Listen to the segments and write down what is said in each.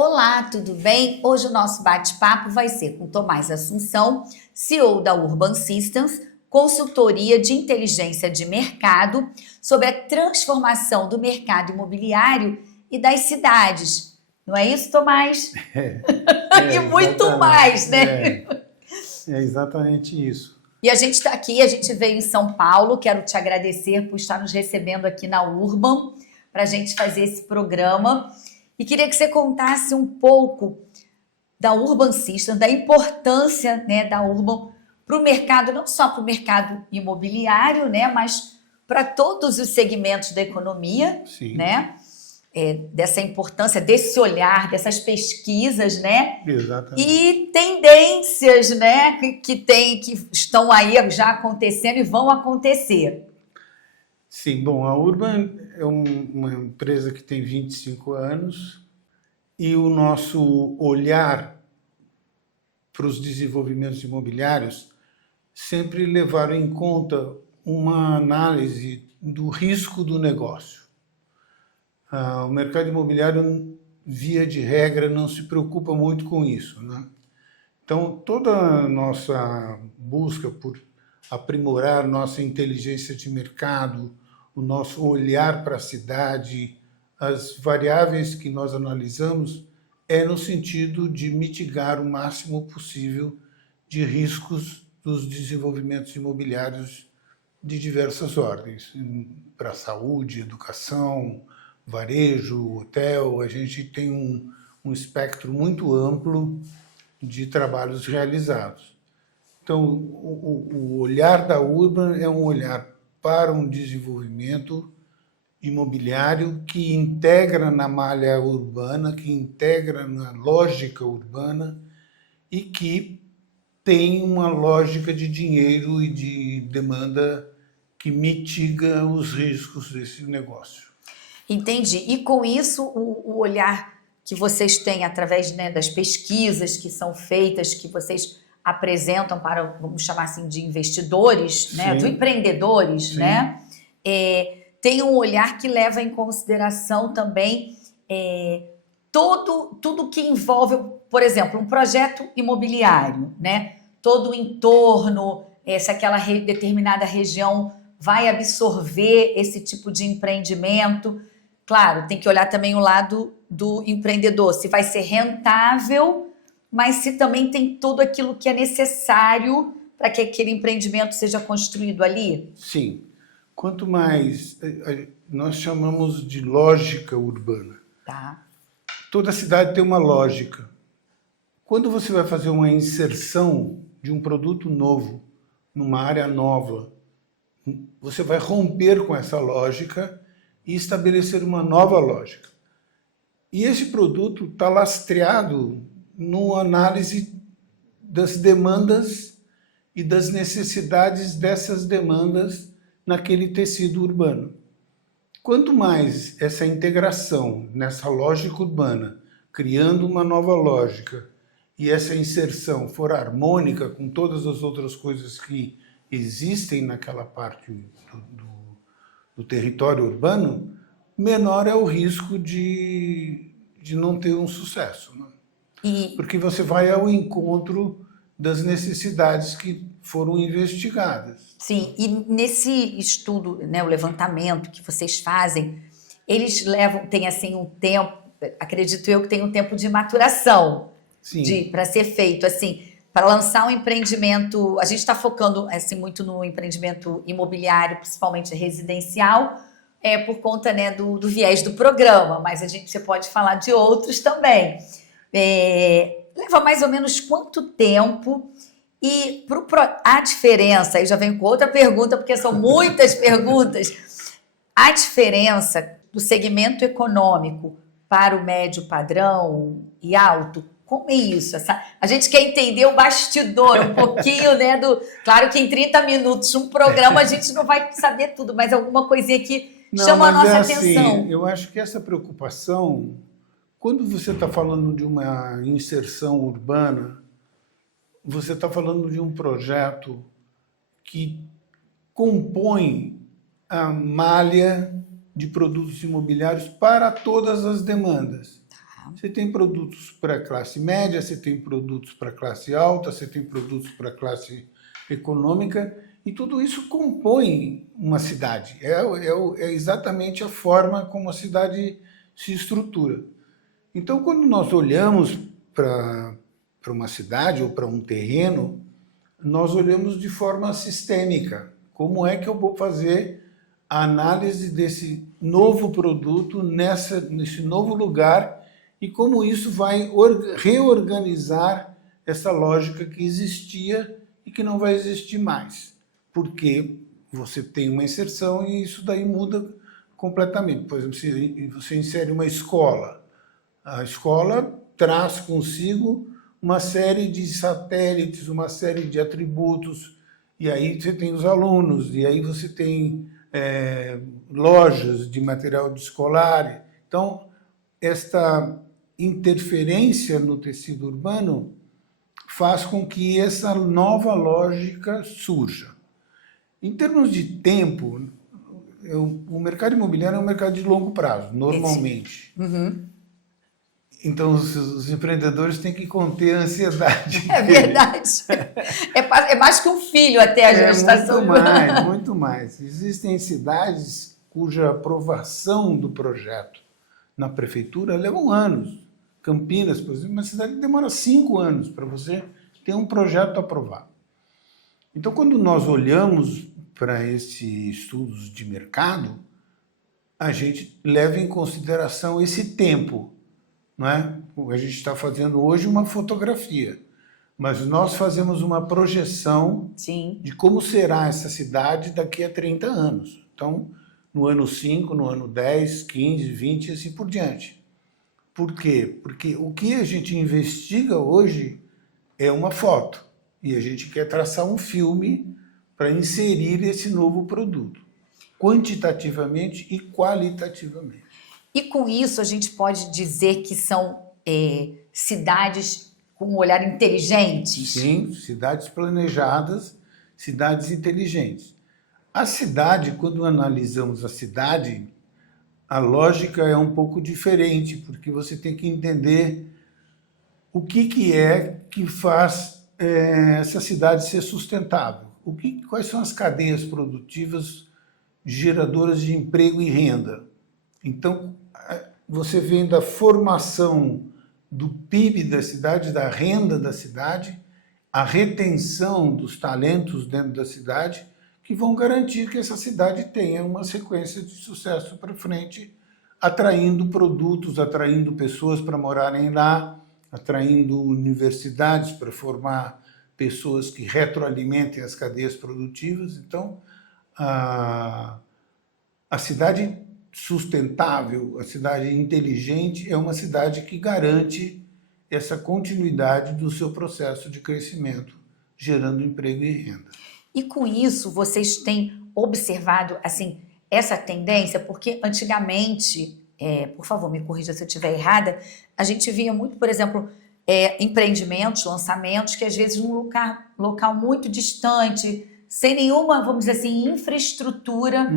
Olá, tudo bem? Hoje o nosso bate-papo vai ser com Tomás Assunção, CEO da Urban Systems, consultoria de inteligência de mercado, sobre a transformação do mercado imobiliário e das cidades. Não é isso, Tomás? E muito mais, né? É exatamente isso. E a gente está aqui, a gente veio em São Paulo, quero te agradecer por estar nos recebendo aqui na Urban, para a gente fazer esse programa. E queria que você contasse um pouco da Urban Systems, da importância, né, da Urban para o mercado, não só para o mercado imobiliário, né, mas para todos os segmentos da economia, Sim. né? Dessa importância, desse olhar, dessas pesquisas, né? Exatamente. E tendências, né, que estão aí já acontecendo e vão acontecer. Sim, bom, a Urban é uma empresa que tem 25 anos e o nosso olhar para os desenvolvimentos imobiliários sempre levaram em conta uma análise do risco do negócio. O mercado imobiliário, via de regra, não se preocupa muito com isso, né? Então, toda a nossa busca por aprimorar nossa inteligência de mercado, o nosso olhar para a cidade, as variáveis que nós analisamos, é no sentido de mitigar o máximo possível de riscos dos desenvolvimentos imobiliários de diversas ordens, para saúde, educação, varejo, hotel. A gente tem um espectro muito amplo de trabalhos realizados. Então, o olhar da Urban é um olhar para um desenvolvimento imobiliário que integra na malha urbana, que integra na lógica urbana e que tem uma lógica de dinheiro e de demanda que mitiga os riscos desse negócio. Entendi. E com isso, o olhar que vocês têm através, né, das pesquisas que são feitas, que vocês apresentam para, vamos chamar assim, de investidores, né, de empreendedores, Sim. Né? Tem um olhar que leva em consideração também tudo que envolve, por exemplo, um projeto imobiliário, né? Todo o entorno, se aquela determinada região vai absorver esse tipo de empreendimento. Claro, tem que olhar também o lado do empreendedor, se vai ser rentável, mas se também tem tudo aquilo que é necessário para que aquele empreendimento seja construído ali. Sim. Quanto mais, nós chamamos de lógica urbana. Tá. Toda cidade tem uma lógica. Quando você vai fazer uma inserção de um produto novo numa área nova, você vai romper com essa lógica e estabelecer uma nova lógica. E esse produto está lastreado numa análise das demandas e das necessidades dessas demandas naquele tecido urbano. Quanto mais essa integração nessa lógica urbana, criando uma nova lógica, e essa inserção for harmônica com todas as outras coisas que existem naquela parte do território urbano, menor é o risco de não ter um sucesso, né? Porque você vai ao encontro das necessidades que foram investigadas. Sim, e nesse estudo, né, o levantamento que vocês fazem, eles tem assim um tempo, acredito eu que tem um tempo de maturação para ser feito, assim, para lançar um empreendimento. A gente está focando assim muito no empreendimento imobiliário, principalmente residencial, por conta, né, do viés do programa, mas você pode falar de outros também. Leva mais ou menos quanto tempo? E a diferença, aí já venho com outra pergunta, porque são muitas perguntas, a diferença do segmento econômico para o médio padrão e alto, como é isso? A gente quer entender o bastidor um pouquinho, né? Claro que em 30 minutos um programa a gente não vai saber tudo, mas alguma coisinha que chama a nossa atenção. Assim, eu acho que essa preocupação, quando você está falando de uma inserção urbana, você está falando de um projeto que compõe a malha de produtos imobiliários para todas as demandas. Você tem produtos para classe média, você tem produtos para classe alta, você tem produtos para classe econômica, e tudo isso compõe uma cidade. É exatamente a forma como a cidade se estrutura. Então, quando nós olhamos para uma cidade ou para um terreno, nós olhamos de forma sistêmica. Como é que eu vou fazer a análise desse novo produto nesse novo lugar e como isso vai reorganizar essa lógica que existia e que não vai existir mais. Porque você tem uma inserção e isso daí muda completamente. Por exemplo, se você insere uma escola, a escola traz consigo uma série de satélites, uma série de atributos, e aí você tem os alunos, e aí você tem lojas de material escolar. Então, esta interferência no tecido urbano faz com que essa nova lógica surja. Em termos de tempo, o mercado imobiliário é um mercado de longo prazo, normalmente. Uhum. Então, os empreendedores têm que conter a ansiedade. É verdade. É mais que um filho até a gestação. Muito mais. Existem cidades cuja aprovação do projeto na prefeitura levam anos. Campinas, por exemplo, é uma cidade que demora 5 anos para você ter um projeto aprovado. Então, quando nós olhamos para esses estudos de mercado, a gente leva em consideração esse tempo. Não é? A gente está fazendo hoje uma fotografia, mas nós fazemos uma projeção Sim. de como será essa cidade daqui a 30 anos. Então, no ano 5, no ano 10, 15, 20 e assim por diante. Por quê? Porque o que a gente investiga hoje é uma foto e a gente quer traçar um filme para inserir esse novo produto, quantitativamente e qualitativamente. E com isso a gente pode dizer que são cidades com um olhar inteligentes? Sim, cidades planejadas, cidades inteligentes. A cidade, quando analisamos a cidade, a lógica é um pouco diferente, porque você tem que entender o que é que faz essa cidade ser sustentável. Quais são as cadeias produtivas geradoras de emprego e renda? Então, você vem da formação do PIB da cidade, da renda da cidade, a retenção dos talentos dentro da cidade, que vão garantir que essa cidade tenha uma sequência de sucesso para frente, atraindo produtos, atraindo pessoas para morarem lá, atraindo universidades para formar pessoas que retroalimentem as cadeias produtivas. Então, a cidade sustentável, a cidade inteligente é uma cidade que garante essa continuidade do seu processo de crescimento, gerando emprego e renda. E com isso, vocês têm observado assim, essa tendência? Porque antigamente, por favor, me corrija se eu estiver errada, a gente via muito, por exemplo, empreendimentos, lançamentos, que às vezes num local muito distante, sem nenhuma, vamos dizer assim, infraestrutura,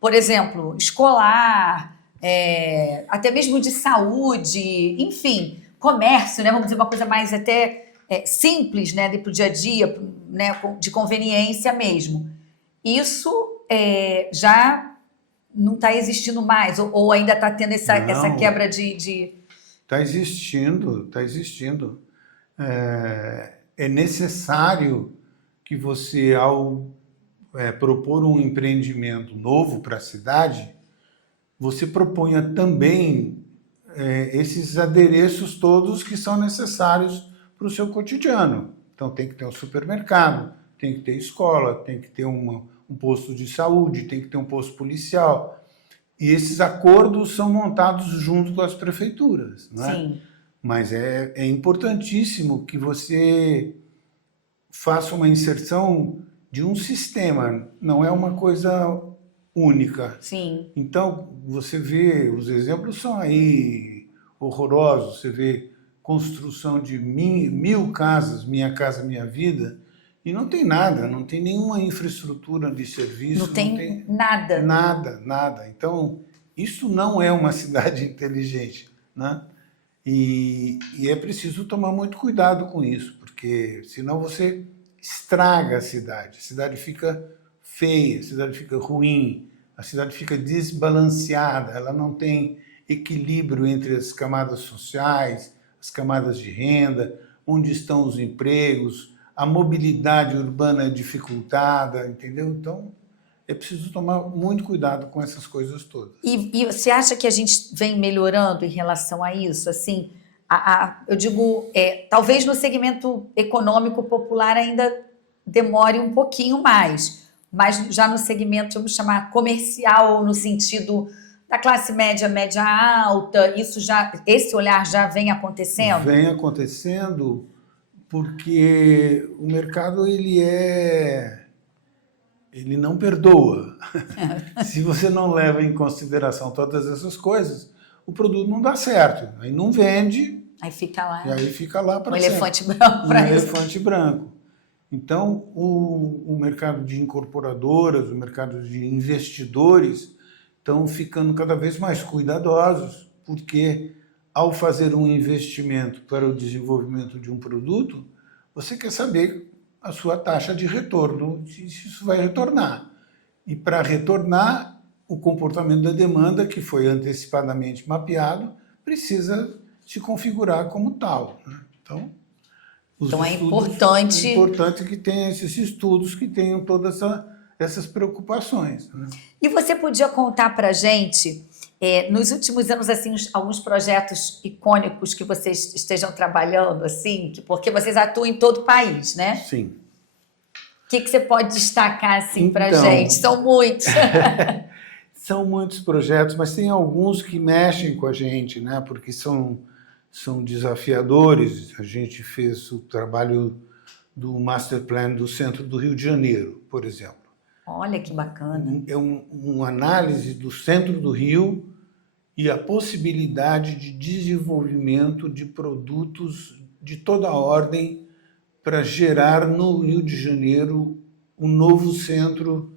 por exemplo, escolar, até mesmo de saúde, enfim, comércio, né? Vamos dizer uma coisa mais até simples, né, para o dia a dia, né, de conveniência mesmo. Isso já não está existindo mais, ou ainda está tendo essa quebra de... Está existindo, está existindo. É necessário que você, ao propor um empreendimento novo para a cidade, você proponha também esses adereços todos que são necessários para o seu cotidiano. Então tem que ter um supermercado, tem que ter escola, tem que ter um posto de saúde, tem que ter um posto policial. E esses acordos são montados junto com as prefeituras, não é? Sim. Mas é importantíssimo que você faça uma inserção de um sistema, não é uma coisa única. Sim. Então, você vê, os exemplos são aí horrorosos, você vê construção de 1000 casas, Minha Casa Minha Vida, e não tem nada, não tem nenhuma infraestrutura de serviço. Não tem nada. Nada. Então, isso não é uma cidade inteligente, né? E é preciso tomar muito cuidado com isso, porque senão você estraga a cidade fica feia, a cidade fica ruim, a cidade fica desbalanceada, ela não tem equilíbrio entre as camadas sociais, as camadas de renda, onde estão os empregos, a mobilidade urbana é dificultada, entendeu? Então, é preciso tomar muito cuidado com essas coisas todas. E você acha que a gente vem melhorando em relação a isso? Assim, eu digo, talvez no segmento econômico popular ainda demore um pouquinho mais, mas já no segmento, vamos chamar, comercial, no sentido da classe média, média alta, esse olhar já vem acontecendo? Vem acontecendo porque o mercado ele não perdoa. Se você não leva em consideração todas essas coisas, o produto não dá certo. Aí não vende. Aí fica lá. E aí fica lá para sempre. Elefante branco. Elefante branco. Então, o mercado de incorporadoras, o mercado de investidores estão ficando cada vez mais cuidadosos, porque ao fazer um investimento para o desenvolvimento de um produto, você quer saber a sua taxa de retorno, se isso vai retornar. E para retornar, o comportamento da demanda, que foi antecipadamente mapeado, precisa se configurar como tal, né? Então é importante que tenha esses estudos que tenham todas essas preocupações, né? E você podia contar para a gente, nos últimos anos, assim, alguns projetos icônicos que vocês estejam trabalhando, assim, porque vocês atuam em todo o país, né? Sim. O que você pode destacar assim, para a gente? São muitos. São muitos projetos, mas tem alguns que mexem com a gente, né? Porque são desafiadores. A gente fez o trabalho do Master Plan do centro do Rio de Janeiro, por exemplo. Olha que bacana. É uma análise do centro do Rio e a possibilidade de desenvolvimento de produtos de toda a ordem para gerar no Rio de Janeiro um novo centro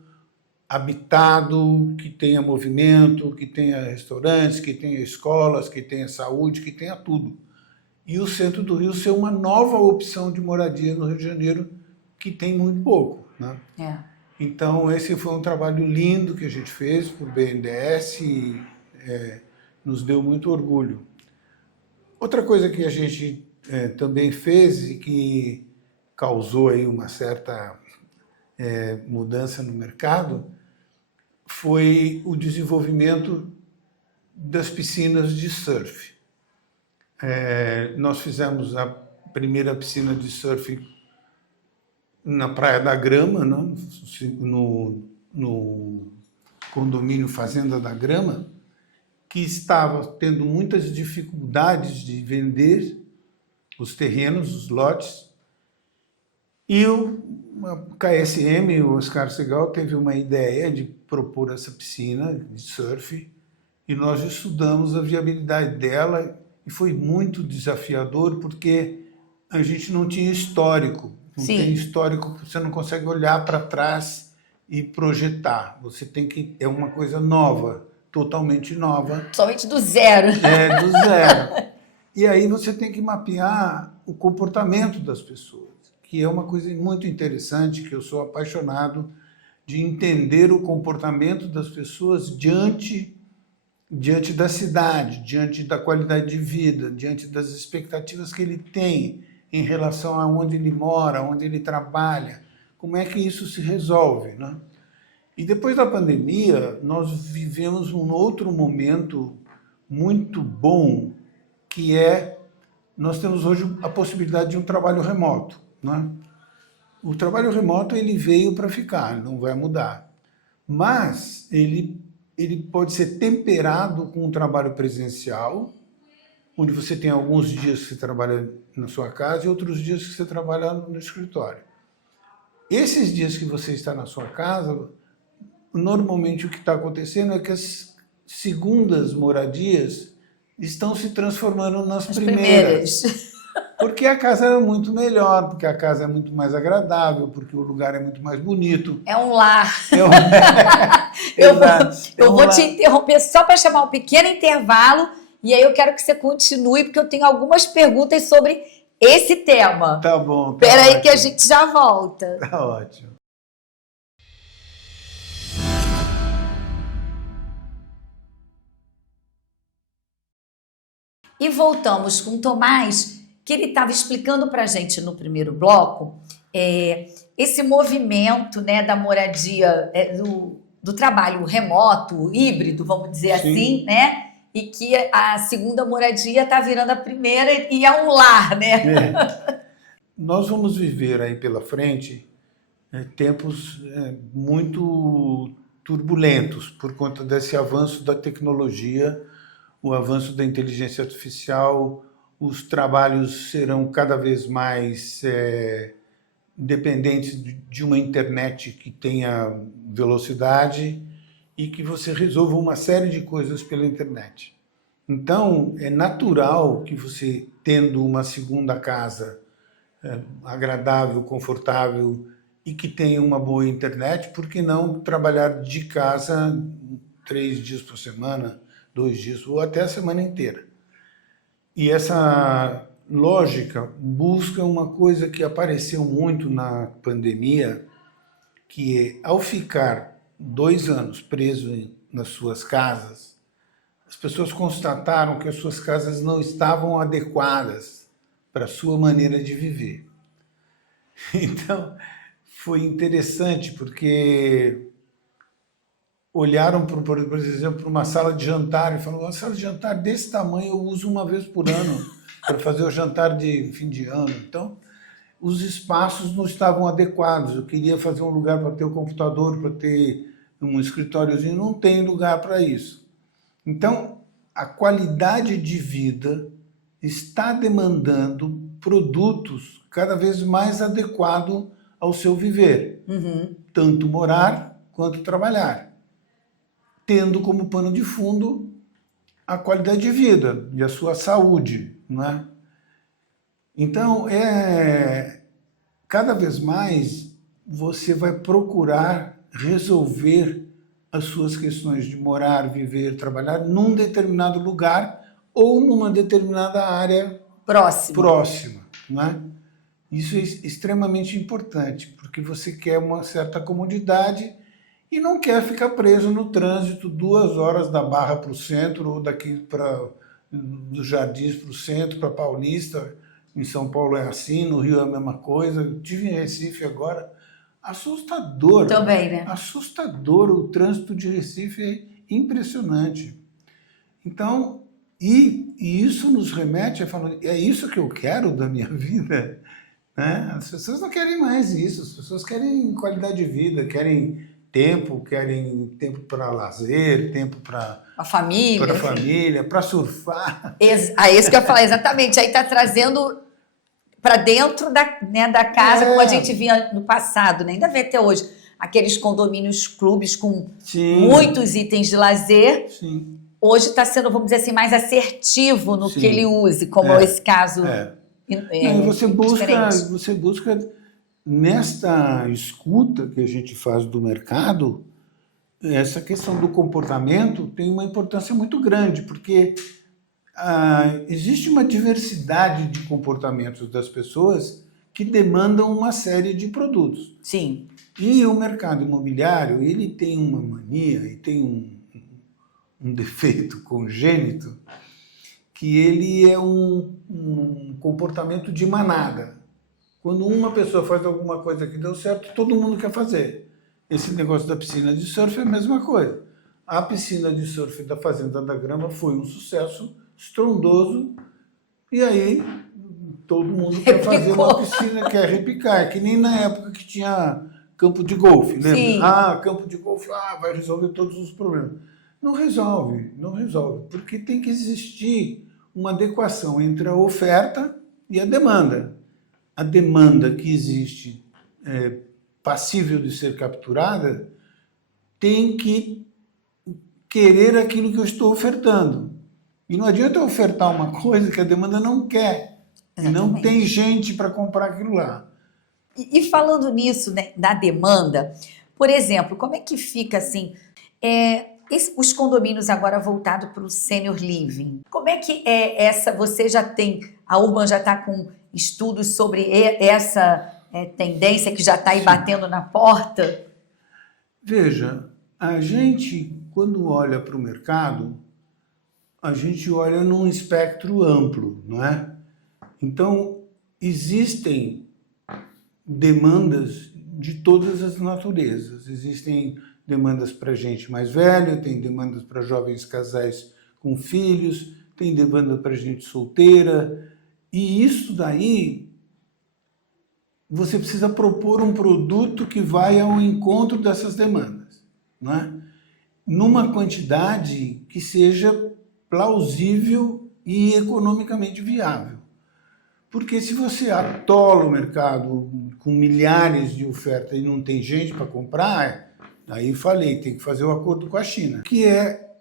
habitado, que tenha movimento, que tenha restaurantes, que tenha escolas, que tenha saúde, que tenha tudo. E o centro do Rio ser uma nova opção de moradia no Rio de Janeiro, que tem muito pouco, né? Então, esse foi um trabalho lindo que a gente fez por BNDES e nos deu muito orgulho. Outra coisa que a gente também fez e que causou aí uma certa mudança no mercado foi o desenvolvimento das piscinas de surf. Nós fizemos a primeira piscina de surf na Praia da Grama, né? no condomínio Fazenda da Grama, que estava tendo muitas dificuldades de vender os terrenos, os lotes, e o KSM, o Oscar Segal, teve uma ideia de propor essa piscina de surf, e nós estudamos a viabilidade dela, e foi muito desafiador, porque a gente não tinha histórico. Não tem histórico, você não consegue olhar para trás e projetar. Você tem que... É uma coisa nova, totalmente nova. Somente do zero. Do zero. E aí você tem que mapear o comportamento das pessoas, que é uma coisa muito interessante, que eu sou apaixonado de entender o comportamento das pessoas diante da cidade, diante da qualidade de vida, diante das expectativas que ele tem em relação a onde ele mora, onde ele trabalha, como é que isso se resolve, né? E depois da pandemia, nós vivemos um outro momento muito bom, que nós temos hoje a possibilidade de um trabalho remoto, né? O trabalho remoto ele veio para ficar, não vai mudar, mas ele pode ser temperado com um trabalho presencial, onde você tem alguns dias que você trabalha na sua casa e outros dias que você trabalha no escritório. Esses dias que você está na sua casa, normalmente o que está acontecendo é que as segundas moradias estão se transformando nas primeiras. Porque a casa era muito melhor, porque a casa é muito mais agradável, porque o lugar é muito mais bonito. É um lar. Eu vou te interromper só para chamar um pequeno intervalo e aí eu quero que você continue, porque eu tenho algumas perguntas sobre esse tema. Tá bom. Espera aí que a gente já volta. Tá ótimo. E voltamos com o Tomás, que ele estava explicando para a gente no primeiro bloco esse movimento, né, da moradia, do trabalho remoto, híbrido, vamos dizer Sim. assim, né? E que a segunda moradia está virando a primeira e é um lar, né? Nós vamos viver aí pela frente tempos muito turbulentos por conta desse avanço da tecnologia, o avanço da inteligência artificial. Os trabalhos serão cada vez mais dependentes de uma internet que tenha velocidade e que você resolva uma série de coisas pela internet. Então, é natural que você, tendo uma segunda casa agradável, confortável e que tenha uma boa internet, por que não trabalhar de casa 3 dias por semana, 2 dias, ou até a semana inteira? E essa lógica busca uma coisa que apareceu muito na pandemia, que é, ao ficar 2 anos preso nas suas casas, as pessoas constataram que as suas casas não estavam adequadas para a sua maneira de viver. Então, foi interessante, porque olharam, por exemplo, para uma sala de jantar e falaram: uma sala de jantar desse tamanho eu uso uma vez por ano para fazer o jantar de fim de ano. Então, os espaços não estavam adequados. Eu queria fazer um lugar para ter o computador, para ter um escritóriozinho, não tem lugar para isso. Então, a qualidade de vida está demandando produtos cada vez mais adequados ao seu viver, tanto morar quanto trabalhar, tendo como pano de fundo a qualidade de vida e a sua saúde, não é? Então, cada vez mais você vai procurar resolver as suas questões de morar, viver, trabalhar num determinado lugar ou numa determinada área próxima, não é? Isso é extremamente importante, porque você quer uma certa comodidade e não quer ficar preso no trânsito 2 horas da Barra para o centro, ou daqui dos Jardins para o centro, para Paulista. Em São Paulo é assim, no Rio é a mesma coisa. Eu estive em Recife agora. Assustador. Também, né? Assustador. O trânsito de Recife é impressionante. Então, e isso nos remete a falar: é isso que eu quero da minha vida? Né? As pessoas não querem mais isso. As pessoas querem qualidade de vida, querem tempo para lazer, tempo para a família, para surfar. Isso que eu ia falar, exatamente. Aí está trazendo para dentro da casa, como a gente via no passado, né? Ainda vê até hoje, aqueles condomínios, clubes com muitos itens de lazer. Sim. Hoje está sendo, vamos dizer assim, mais assertivo no que ele use, como esse caso. Você busca, nesta escuta que a gente faz do mercado, essa questão do comportamento tem uma importância muito grande, porque existe uma diversidade de comportamentos das pessoas que demandam uma série de produtos. Sim. E o mercado imobiliário, ele tem uma mania e tem um defeito congênito, que ele é um comportamento de manada. Quando uma pessoa faz alguma coisa que deu certo, todo mundo quer fazer. Esse negócio da piscina de surf é a mesma coisa. A piscina de surf da Fazenda da Grama foi um sucesso estrondoso, e aí todo mundo quer fazer uma piscina, quer repicar. É que nem na época que tinha campo de golfe, lembra? Sim. Campo de golfe, vai resolver todos os problemas. Não resolve, porque tem que existir uma adequação entre a oferta e a demanda. A demanda que existe, passível de ser capturada, tem que querer aquilo que eu estou ofertando. E não adianta eu ofertar uma coisa que a demanda não quer. Exatamente. E não tem gente para comprar aquilo lá. E falando nisso, né, da demanda, por exemplo, como é que fica assim? Os condomínios agora voltados para o senior living, como é que é essa? Você já tem, a Urban já está com estudos sobre essa tendência que já está aí batendo na porta? Veja, a gente, quando olha para o mercado, a gente olha num espectro amplo, não é? Então, existem demandas de todas as naturezas. Existem demandas para gente mais velha, tem demandas para jovens casais com filhos, tem demanda para gente solteira. E isso daí, você precisa propor um produto que vai ao encontro dessas demandas, não é? Numa quantidade que seja plausível e economicamente viável. Porque se você atola o mercado com milhares de ofertas e não tem gente para comprar, aí falei, tem que fazer o acordo com a China. O que é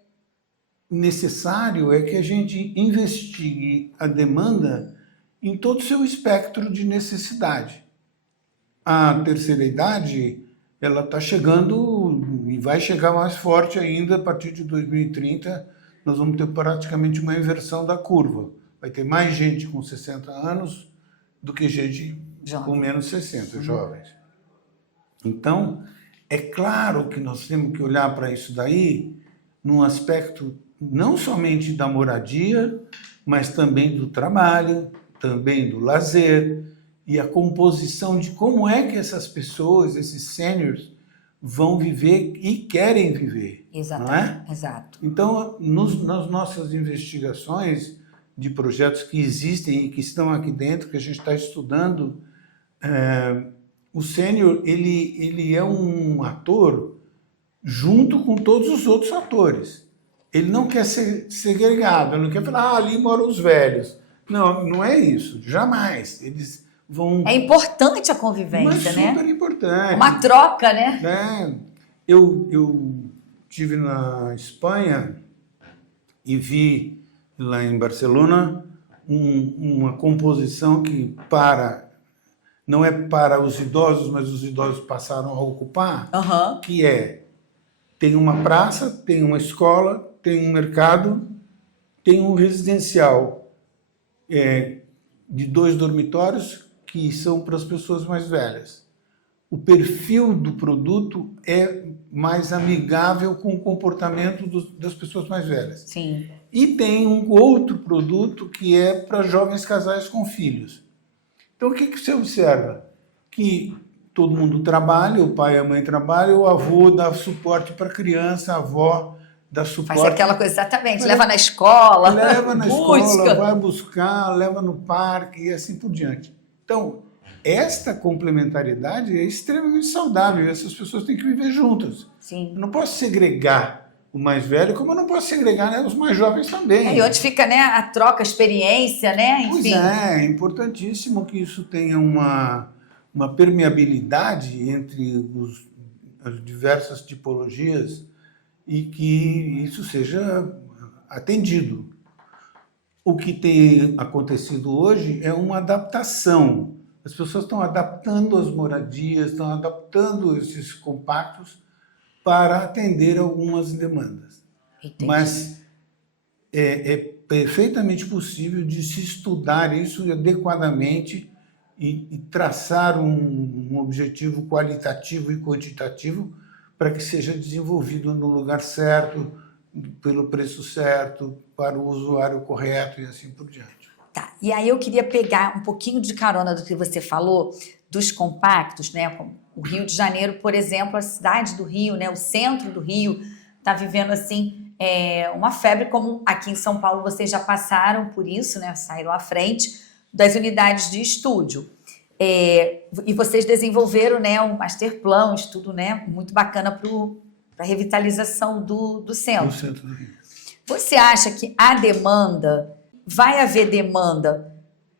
necessário é que a gente investigue a demanda em todo o seu espectro de necessidade. A terceira idade, ela está chegando e vai chegar mais forte ainda a partir de 2030. Nós vamos ter praticamente uma inversão da curva. Vai ter mais gente com 60 anos do que gente com menos 60, jovens. Então, é claro que nós temos que olhar para isso daí num aspecto não somente da moradia, mas também do trabalho, também do lazer e a composição de como é que essas pessoas, esses seniors, vão viver e querem viver. Exatamente, não é? Exato. Então, nas nossas investigações de projetos que existem e que estão aqui dentro, que a gente está estudando, o sênior ele é um ator junto com todos os outros atores. Ele não quer ser segregado, ele não quer falar, ali moram os velhos. Não, não é isso, jamais. Eles vão... É importante a convivência, né? Super importante. Uma troca, né? Eu estive na Espanha e vi lá em Barcelona uma composição que não é para os idosos, mas os idosos passaram a ocupar, que tem uma praça, tem uma escola, tem um mercado, tem um residencial de 2 dormitórios que são para as pessoas mais velhas. O perfil do produto é mais amigável com o comportamento das pessoas mais velhas. Sim. E tem um outro produto que é para jovens casais com filhos. Então, o que você observa? Que todo mundo trabalha, o pai e a mãe trabalham, o avô dá suporte para a criança, a avó dá suporte... Faz aquela coisa, exatamente, leva na escola, leva na escola, vai buscar, leva no parque e assim por diante. Então, esta complementariedade é extremamente saudável e essas pessoas têm que viver juntas. Sim. Eu não posso segregar o mais velho, como eu não posso segregar, né, os mais jovens também. E onde fica, né, a troca, a experiência, né? Enfim. Pois é importantíssimo que isso tenha uma permeabilidade entre as diversas tipologias e que isso seja atendido. O que tem acontecido hoje é uma adaptação. As pessoas estão adaptando as moradias, estão adaptando esses compactos para atender algumas demandas. Entendi. Mas é perfeitamente possível de se estudar isso adequadamente e traçar um objetivo qualitativo e quantitativo para que seja desenvolvido no lugar certo, pelo preço certo, para o usuário correto e assim por diante. Tá. E aí eu queria pegar um pouquinho de carona do que você falou, dos compactos, né? O Rio de Janeiro, por exemplo, a cidade do Rio, né? O centro do Rio está vivendo assim uma febre, como aqui em São Paulo vocês já passaram por isso, né? Saíram à frente das unidades de estúdio. E vocês desenvolveram, né, um master plan, um estudo, né, muito bacana para a revitalização do centro. Do centro do Rio. Você acha que vai haver demanda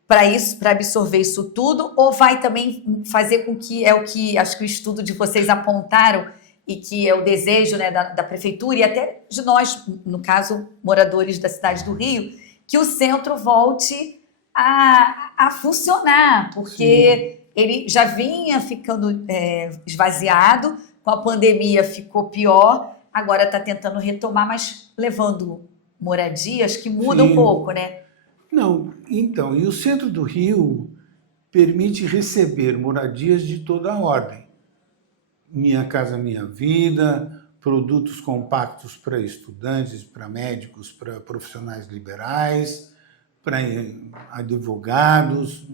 para isso, para absorver isso tudo, ou vai também fazer com que, o que acho que o estudo de vocês apontaram e que é o desejo, né, da prefeitura e até de nós, no caso, moradores da cidade do Rio, que o centro volte a funcionar, porque ele já vinha ficando esvaziado, com a pandemia ficou pior, agora está tentando retomar, mas levando moradias que muda um pouco, né? Não, então, e o centro do Rio permite receber moradias de toda a ordem. Minha Casa Minha Vida, produtos compactos para estudantes, para médicos, para profissionais liberais, para advogados.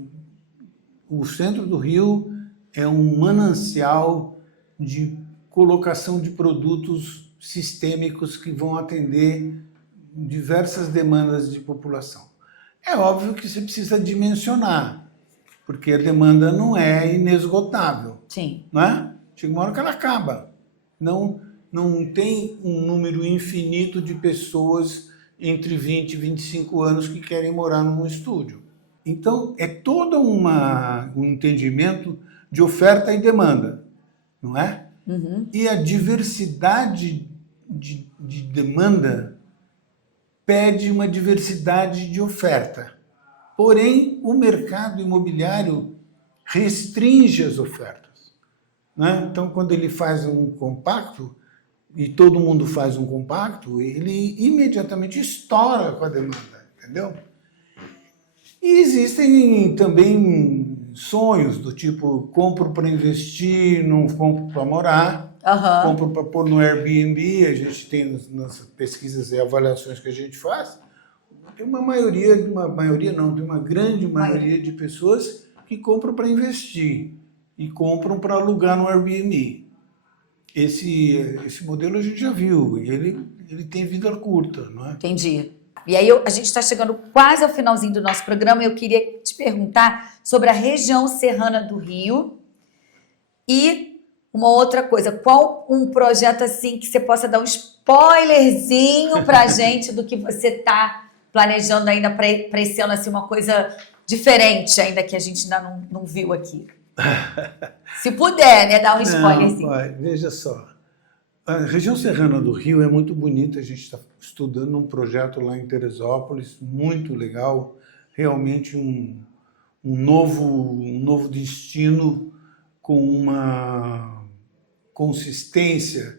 O centro do Rio é um manancial de colocação de produtos sistêmicos que vão atender diversas demandas de população. É óbvio que você precisa dimensionar, porque a demanda não é inesgotável. Sim. Não é? Chega uma hora que ela acaba. Não tem um número infinito de pessoas entre 20 e 25 anos que querem morar num estúdio. Então, é todo um entendimento de oferta e demanda, não é? Uhum. E a diversidade de demanda pede uma diversidade de oferta. Porém, o mercado imobiliário restringe as ofertas. Né? Então, quando ele faz um compacto, e todo mundo faz um compacto, ele imediatamente estoura com a demanda, entendeu? E existem também sonhos do tipo, compro para investir, não compro para morar, compro para pôr no Airbnb. A gente tem nas pesquisas e avaliações que a gente faz, tem tem uma grande maioria de pessoas que compram para investir e compram para alugar no Airbnb. Esse modelo a gente já viu, e ele tem vida curta, não é? Entendi. E aí a gente está chegando quase ao finalzinho do nosso programa e eu queria te perguntar sobre a região serrana do Rio e uma outra coisa, qual um projeto assim que você possa dar um spoilerzinho para a gente do que você está planejando ainda para esse ano, assim, uma coisa diferente ainda que a gente ainda não viu aqui? Se puder, né, dar um spoilerzinho. Pai, veja só. A região serrana do Rio é muito bonita. A gente está estudando um projeto lá em Teresópolis, muito legal. Realmente um novo destino com uma consistência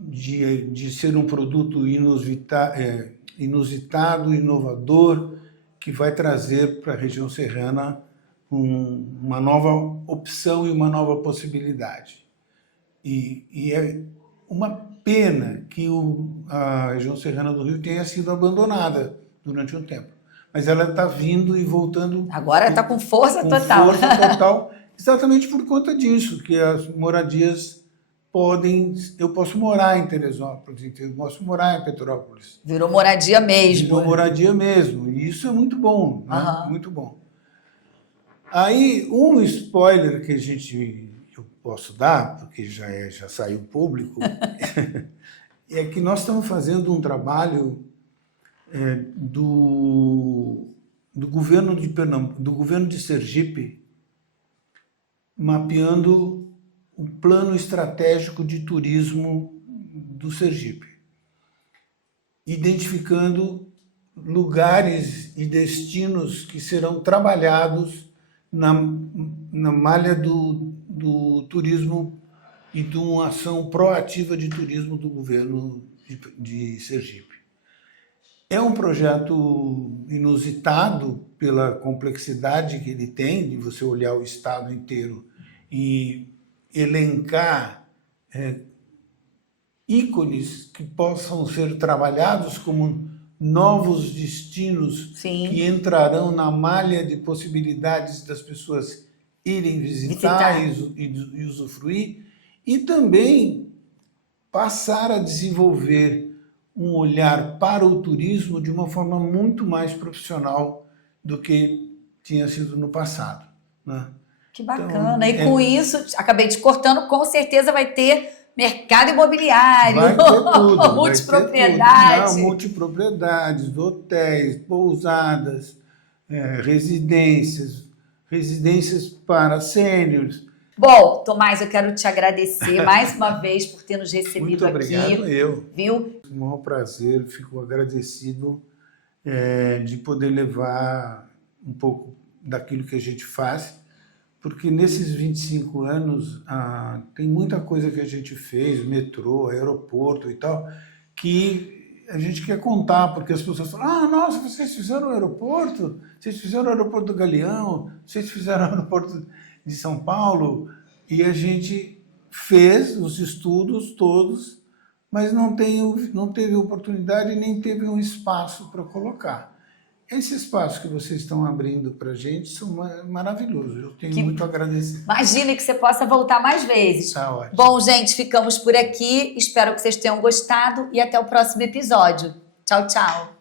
de ser um produto inusitado, inovador, que vai trazer para a região serrana uma nova opção e uma nova possibilidade. E é uma pena que a região serrana do Rio tenha sido abandonada durante um tempo. Mas ela está vindo e voltando... Agora está com força total. Com força total, exatamente por conta disso, que as moradias podem... Eu posso morar em Teresópolis, eu posso morar em Petrópolis. Virou moradia mesmo. Virou moradia mesmo, e isso é muito bom, né? Muito bom. Aí, um spoiler que eu posso dar, porque já saiu público, é que nós estamos fazendo um trabalho do governo de Pernambuco, do governo de Sergipe, mapeando o plano estratégico de turismo do Sergipe, identificando lugares e destinos que serão trabalhados na malha do turismo e de uma ação proativa de turismo do governo de Sergipe. É um projeto inusitado pela complexidade que ele tem, de você olhar o estado inteiro e elencar ícones que possam ser trabalhados como novos destinos que entrarão na malha de possibilidades das pessoas irem visitar. E usufruir, e também passar a desenvolver um olhar para o turismo de uma forma muito mais profissional do que tinha sido no passado, né? Que bacana. Então, com isso, acabei te cortando, com certeza vai ter mercado imobiliário, vai ter tudo, multipropriedade. Multipropriedades, hotéis, pousadas, residências para sêniores. Bom, Tomás, eu quero te agradecer mais uma vez por ter nos recebido aqui. Muito obrigado, eu. Viu? Um maior prazer, fico agradecido de poder levar um pouco daquilo que a gente faz porque nesses 25 anos tem muita coisa que a gente fez, metrô, aeroporto e tal, que a gente quer contar, porque as pessoas falam, nossa, vocês fizeram o aeroporto? Vocês fizeram o aeroporto do Galeão? Vocês fizeram o aeroporto de São Paulo? E a gente fez os estudos todos, mas não teve oportunidade nem teve um espaço para colocar. Esse espaço que vocês estão abrindo para a gente são maravilhosos. Eu tenho muito a agradecer. Imagine que você possa voltar mais vezes. Tá ótimo. Bom, gente, ficamos por aqui. Espero que vocês tenham gostado e até o próximo episódio. Tchau, tchau.